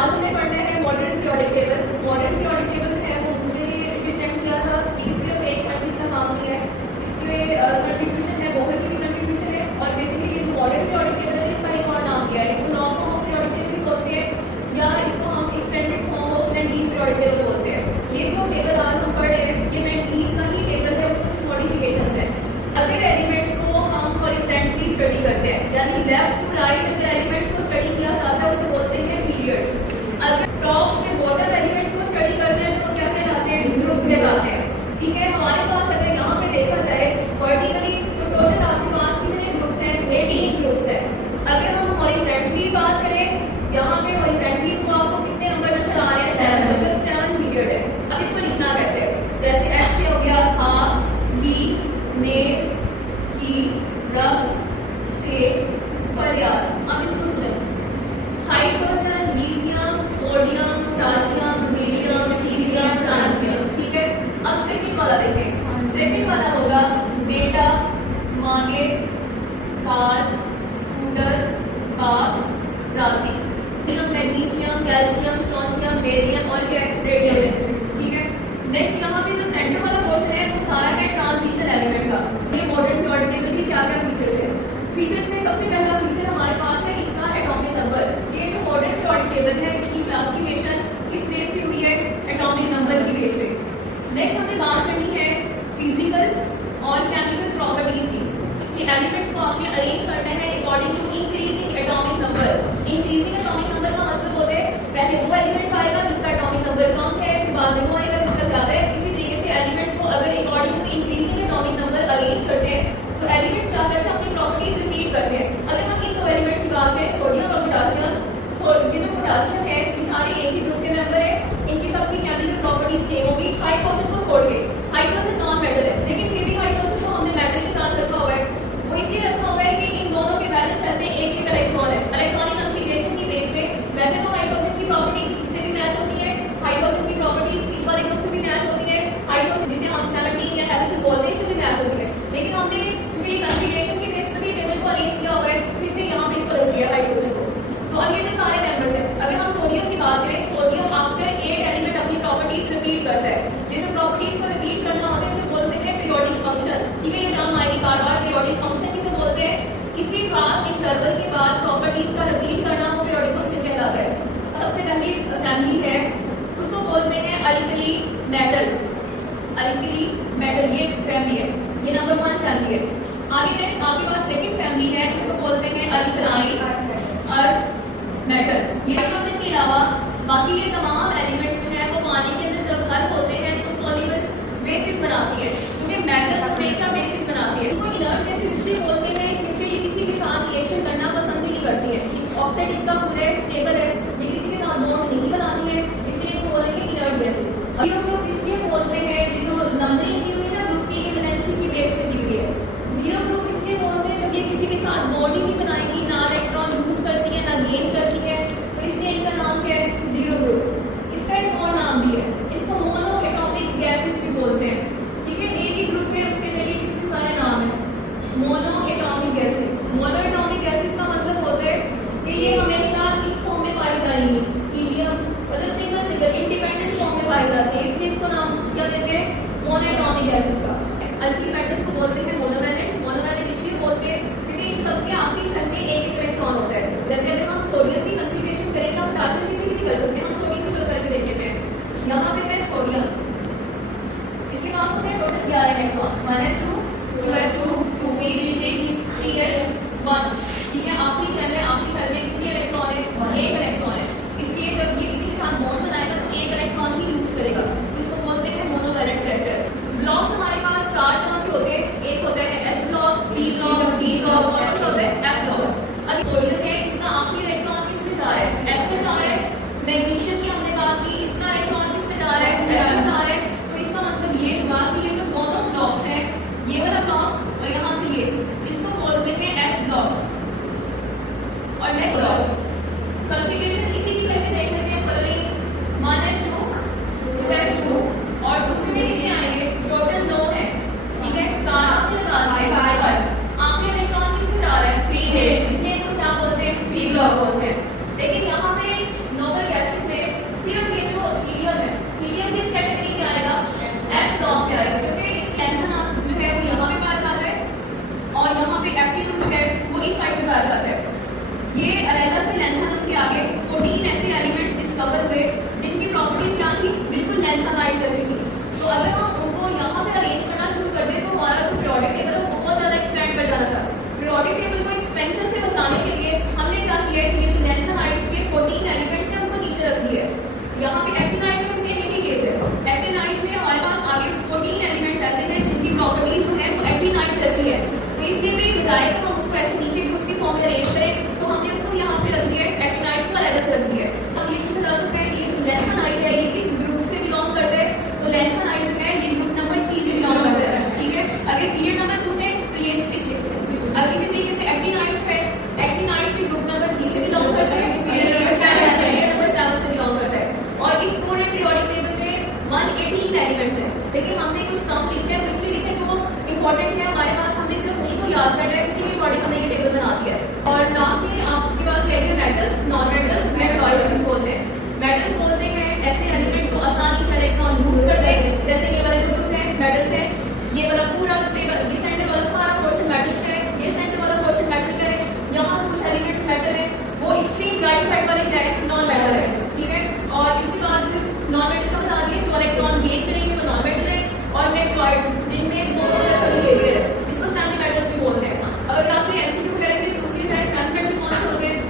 आज हमने पढ़ना है modern periodic table. Modern periodic table जो है वो मुझे प्रेजेंट किया था कि सिर्फ एक साइंटिस्ट का काम नहीं है, इसके कंट्रीब्यूशन है, बोहर की भी कंट्रीब्यूशन है। और बेसिकली ये जो मॉडर्न पीरियोडिक टेबल है इसका एक और नाम दिया है, इसको long form of periodic table भी बोलते हैं या इसको हम extended form of Mendeleev periodic table बोलते हैं। ये जो टेबल आज हम पढ़ रहे हैं ये मेंडलीव का ही टेबल है, उसमें कुछ मॉडिफिकेशंस हैं। अगर एलिमेंट्स को हम हॉरिजॉन्टली स्टडी करते हैं यानी लेफ्ट टू राइट अगर एलिमेंट्स को स्टडी किया जाता है उसे बोलते हैं पीरियड्स। अगर टॉप से बॉटम एलिमेंट्स को स्टडी करते हैं तो वो क्या कहलाते हैं, ग्रुप्स कहलाते हैं। ठीक है, हमारे पास अगर यहाँ पे देखा जाए वर्टिकली तो टोटल आपके पास कितने ग्रुप्स हैं, 18 ग्रुप्स हैं। अगर हम हॉरिजॉन्टली बात करें यहाँ पे हॉरिजॉन्टली तो आपको कितने नंबर नजर आ रहे हैं, 7, मतलब 7 पीरियड है। अब इसको लिखना कैसे, जैसे ऐसे हो गया हाथ, वीक, नेल, की, रब, से, फरियाद। अब इसको सुने, hydrogen, lithium, sodium, potassium, medium, caesium, francium. ठीक है, अब सेकंड वाला देखें। सेकंड वाला होगा बेटा, मांगे, कार, स्कूटर, बाप, राशि। मैग्नीशियम, कैल्शियम, स्ट्रोंशियम, बेरियम और क्या रेडियम है। ठीक है, नेक्स्ट यहाँ पे जो सेंटर वाला पोर्शन है वो सारा है ट्रांजिशन एलिमेंट का। ये मॉडर्न पीरियोडिक टेबल की क्या क्या फीचर्स है। फीचर्स में सबसे पहला फीचर हमारे पास है इसका एटॉमिक नंबर। ये जो मॉडर्न पीरियोडिक टेबल है इसकी क्लासिफिकेशन किस बेस पे हुई है, एटॉमिक नंबर की बेस पे। नेक्स्ट हमने बात करनी है फिजिकल और केमिकल प्रॉपर्टीज की, कि एलिमेंट्स को आपने अरेंज करना है according to increasing atomic number. Increasing atomic number का मतलब होता है पहले वो एलिमेंट्स आएगा जिसका एटॉमिक नंबर कम है, फिर बाद में वो आएगा जिसका ज्यादा है। इसी तरीके से एलिमेंट्स को अगर according to increasing atomic number arrange करते हैं तो एलिमेंट्स क्या करते हैं, अपनी प्रॉपर्टीज रिपीट करते हैं। अगर हम इन दो एलिमेंट्स की बात करें सोडियम और पोटाशियम, ये जो पोटाशियम है ये सारे एक ही ग्रुप के मेंबर है, इनकी सबकी केमिकल प्रॉपर्टीज सेम होगी हाइड्रोजन को छोड़ के। हाइड्रोजन नॉन मेटल है लेकिन फिर भी हाइड्रोजन को हमने मेटल के साथ रखा हुआ है। वो इसलिए रखा हुआ है कि इन दोनों के बैलेंस शेल में एक एक इलेक्ट्रॉन है, इलेक्ट्रॉनिक कॉन्फ़िगरेशन की बेस पे। वैसे तो हाइड्रोजन की प्रॉपर्टीज इससे भी मैच होती है, हाइड्रोजन की प्रॉपर्टीज इस वाले ग्रुप से भी मैच होती है, हाइड्रोजन जिसे हम 17 या एलएच बोलते हैं इससे भी मैच होती है। लेकिन हमने क्योंकि कॉन्फ़िगरेशन की बेस पे भी टेबल को अरेंज किया हुआ है तो इसलिए यहाँ पे इसको रख दिया हाइड्रोजन को। तो अब ये जो सारे मेंबर्स हैं, अगर हम सोडियम की बात करें, सोडियम आफ्टर 8 एलिमेंट अपनी प्रॉपर्टीज रिपीट करता है। ये जो प्रॉपर्टीज को रिपीट करना होता है इसे बोलते हैं पीरियोडिक फंक्शन। ठीक है, ये टर्म आएगी बार बार, पीरियोडिक फंक्शन किसे बोलते हैं, किसी खास इंटरवल के बाद प्रॉपर्टीज का रिपीट करना वो पीरियोडिक फंक्शन कहलाता है। सबसे पहली फैमिली है उसको बोलते हैं अल्कली मेटल। अल्कली मेटल ये फैमिली है, ये नंबर 1 फैमिली है। आगे नेक्स्ट आपके पास सेकंड फैमिली है, इसको बोलते हैं अल्कलाइन अर्थ मेटल। ये हाइड्रोजन के अलावा बाकी ये तमाम एलिमेंट्स जो है वो पानी के अंदर जब हल होते हैं तो सॉल्युबल बेसिस बनाती है, क्योंकि मेटल हमेशा बेसिस बनाती है। इनको इनर्ट बेसिस इसलिए बोलते हैं क्योंकि ये किसी के साथ रिएक्शन करना पसंद ही नहीं करती है। ऑक्टेट इनका पूरा स्टेबल है, ये किसी के साथ बॉन्ड नहीं बनाती है, इसलिए इनको बोलेंगे इनर्ट बेसिस। जीरो ग्रुप इसलिए बोलते हैं ये जो नंबरिंग दी हुई है ना ग्रुप की वैलेंसी की बेस पे दी हुई है। जीरो ग्रुप इसलिए बोलते हैं जब ये किसी के साथ बॉन्ड ही नहीं बनाएगी, ना इलेक्ट्रॉन लूज करती है ना गेन करती है, तो इसलिए इनका नाम क्या है, जीरो ग्रुप। इसका एक और नाम भी है, इसको मोनो एटॉमिक गैसेस भी बोलते हैं। ठीक है, एक ही ग्रुप है उसके लिए कितने सारे नाम है, mono atomic gases. Mono atomic gases का मतलब होता है कि ये हमेशा इस फॉर्म में पाई जाएंगी, हीलियम मतलब सिंगल सिंगल इंडिपेंडेंट फॉर्म में पाई जाती है, इसलिए इसको नाम क्या देते हैं, मोनो एटॉमिक गैसेस का। अल्किल मेटल्स को बोलते हैं मोनोवैलेंट। मोनोवैलेंट इसलिए बोलते हैं क्योंकि इन सबके आखिरी शेल में एक एक इलेक्ट्रॉन होता है। जैसे अगर हम सोडियम की कॉन्फ़िगरेशन करेंगे, हम पोटेशियम किसी की भी कर सकते हैं, हम सोडियम को करके देख लेते हैं। यहाँ पे है सोडियम, इसके पास होते हैं total 11 electron, 1s2 2s2 2p6 3s1। ठीक है, आखिरी शेल है, आखिरी शेल में कितने इलेक्ट्रॉन है, एक इलेक्ट्रॉन है। इसलिए जब ये किसी के साथ बॉन्ड बनाएगा तो एक इलेक्ट्रॉन ही लूज करेगा, तो इसको बोलते हैं मोनोवैलेंट कैरेक्टर। ब्लॉक्स हमारे पास 4 तरह के होते हैं, एक होता है s block, p block, d block और दूसरा होता है f ब्लॉक। अब सोडियम है, इसका आखिरी इलेक्ट्रॉन किस में जा रहा है, s में जा रहा है। मैग्नीशियम की हमने बात की, इसका इलेक्ट्रॉन किस में जा रहा है, s में जा रहा है। तो इसका मतलब ये होगा कि ये जो दोनों ब्लॉक्स हैं, ये वाला ब्लॉक और यहाँ से ये, इसको बोलते हैं s ब्लॉक। और नेक्स्ट ब्लॉक कॉन्फ़िगरेशन इसी की करके देख लेते हैं। फलोइंग 1s2 2s2 और 2 में कितने आएंगे, टोटल 9 है। ठीक है, 4 आपने लगा दिए, आखिरी इलेक्ट्रॉन किसमें जा रहा है, p में, इसलिए इनको क्या बोलते हैं, p ब्लॉक बोलते हैं। लेकिन यहाँ पे नोबल गैसेस जो है वो यहाँ पे पाया जाता है और यहाँ पे एक्टिनम जो है वो इस साइड पे पाया जाता है। ये अलैदा से लैंथेनम के आगे 14 ऐसे एलिमेंट्स डिस्कवर हुए जिनकी प्रॉपर्टीज क्या थी, बिल्कुल लैंथेनाइड जैसी थी। तो अगर हम उनको यहाँ पे अरेंज करना शुरू कर दें तो हमारा जो पीरियोडिक टेबल है बहुत ज़्यादा एक्सटेंड कर जाना था। पीरियोडिक टेबल को एक्सपेंशन से बचाने के लिए हमने क्या किया है कि ये जो लैंथेनाइड्स के 14 एलिमेंट्स हैं उनको नीचे रख दिया है। यहाँ पे एक्टिनाइड का भी सेम यही केस है। एक्टिनाइड्स में हमारे पास आगे 14 एलिमेंट्स ऐसे हैं जिनकी प्रॉपर्टीज जो है वो एक्टिनाइड जैसी है। तो इसलिए भी बजाय कि हम उसको ऐसे नीचे उसकी फॉर्म में अरेंज करें तो हमने उसको यहाँ पे रख दिया है, एक्टिनाइड्स को अलग से रख दिया है। अब ये पूछा जा सकता है कि ये जो लैंथेनाइड है ये किस ग्रुप से बिलोंग करता है, तो लैंथेनाइड जो है ये ग्रुप नंबर 3 से बिलोंग करता है। ठीक है, अगर पीरियड नंबर पूछे तो ये 6 है। अब इसी तरीके से एक्टिनाइड्स है, एक्टिनाइड्स भी ग्रुप नंबर 3 से बिलोंग करता है, पीरियड नंबर 7 से बिलोंग करता है। और इस पूरे पीरियोडिक टेबल में 118 एलिमेंट्स हैं, लेकिन हमने कुछ कम लिखे हैं तो इसलिए लिखे जो इंपॉर्टेंट है हमारे पास, हमने सिर्फ उन्हीं को याद करना है, इसी के अकॉर्डिंग हमने ये टेबल बना दिया है। और लास्ट में आपके पास रह गए मेटल्स।